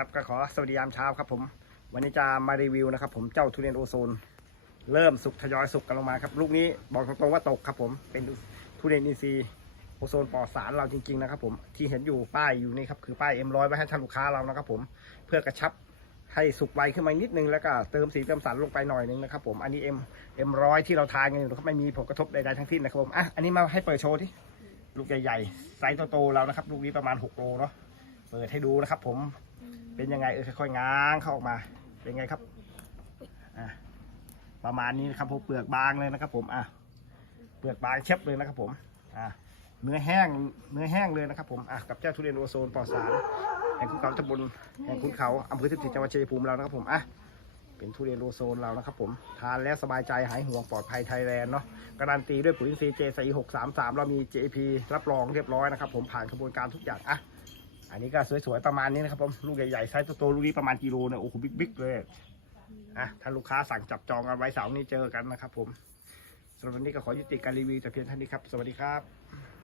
ครับก็ขอสวัสดียามเช้าครับผม วันนี้จะมารีวิวนะครับ ผมเจ้าทุเรียนโอโซน เริ่มสุกทยอยสุกกันลงมาครับ ลูกนี้บอกตรงๆว่าตกครับผมเป็นทุเรียนอินทรีย์โอโซนปลอดสารเราจริงๆนะครับผมที่เห็นอยู่ป้ายอยู่นี่ครับคือป้ายเอ็มร้อยไว้ให้ท่านลูกค้าเรานะครับผมเพื่อกระชับให้สุกไวขึ้นมานิดนึงแล้วก็เติมสีเติมสารลงไปหน่อยนึงนะครับผมอันนี้เอ็มเอ็มร้อยที่เราทานกันอยู่นะครับไม่มีผลกระทบใดๆทั้งสิ้นนะครับผมอะอันนี้มาให้เปิดโชว์ที่ลูกใหญ่ๆไซส์โตๆเรานะครับ ลูกนี้ประมาณ6โลเนาะ เปิดให้ดูนะครับ ผมเป็นยังไงเออค่อยๆง้างเข้าออกมา เป็นไงครับอะประมาณนี้นะครับผมเปลือกบางเลยนะครับ ผมอะเปลือกบางเชฟเลยนะครับ ผมอะเนื้อแห้งเนื้อแห้งเลยนะครับ ผมอะกับเจ้าทุเรียนโอโซนปลอดสารแห่งคุณเขาตำบลแห่งคุณเขาอำเภอทิพย์จังหวัดชัยภูมิเรานะครับ ผมอะเป็นทุเรียนโอโซนเรานะครับผมทานแล้วสบายใจหายห่วงปลอดภัยไทยแลนด์เนาะการันตีด้วยปุ๋ยอินทรีย์เจสีหกสามสามเรามี JP รับรองเรียบร้อยนะครับ ผมผ่านกระบวนการทุกอย่างอะ อันนี้ก็สวยๆประมาณนี้นะครับผมลูกใหญ่ๆไซส์โตๆลูกนี้ประมาณกิโลเนี่ยโอ้โหบิ๊กๆเลยอะถ้าลูกค้าสั่งจับจองกันไว้เสาร์นี้เจอกันนะครับผมสำหรับวันนี้ก็ขอยุติการรีวิวแต่เพียงเท่านี้ครับ สวัสดีครับ